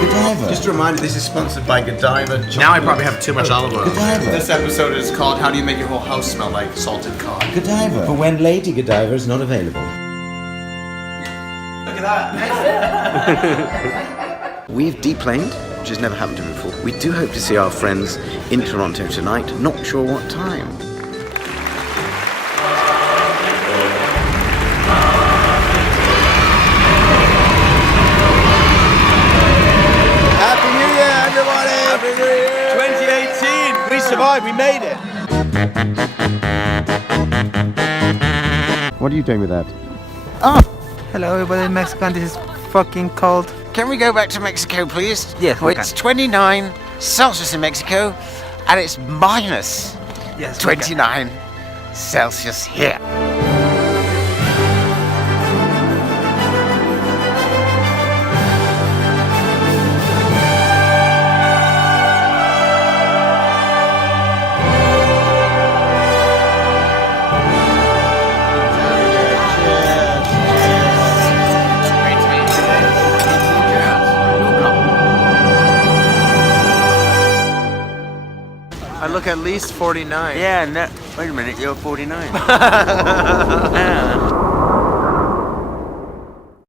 Godiva. Just a reminder, this is sponsored by Godiva. Now I probably have too much olive oil. Godiva. This episode is called How Do You Make Your Whole House Smell Like Salted Cod? Godiva. For when Lady Godiva is not available. Look at that. We've deplaned, which has never happened to me before. We do hope to see our friends in Toronto tonight. Not sure what time. Happy New Year, everybody! Happy New Year! 2018! We survived, we made it! What are you doing with that? Hello, everybody in Mexico. This is fucking cold. Can we go back to Mexico, please? Yes, we It's 29 Celsius in Mexico, and it's minus Yes, we can. 29 Celsius here. I look at least 49. Yeah, no, wait a minute, you're 49.